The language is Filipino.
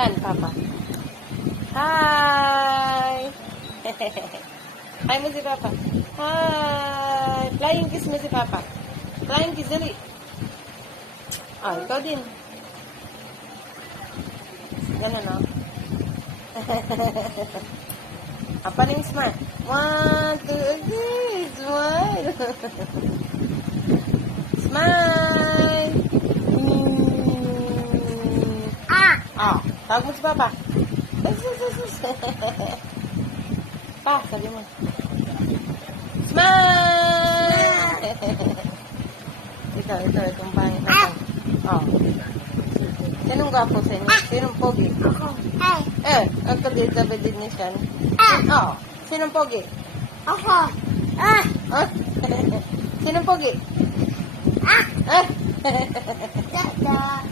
Saan, Papa? Hi! Hi mo si Papa. Hi! Flying kiss mo si Papa. Flying kiss, dali. Ah, ikaw din. Ganun, no? Paning smile. 1, 2, okay. Smile. Smile. Ah, tawag mo si Papa. Pa, sabi mo. Smile. Itong pangit na pang. Oh. Sinong gwapo sa inyo? Sinong pogi? Ako. Ako din sa bedid niya siya. Oh, sinong pogi? Ako. Ah! Sinong pogi? Ah! Ah! Dada.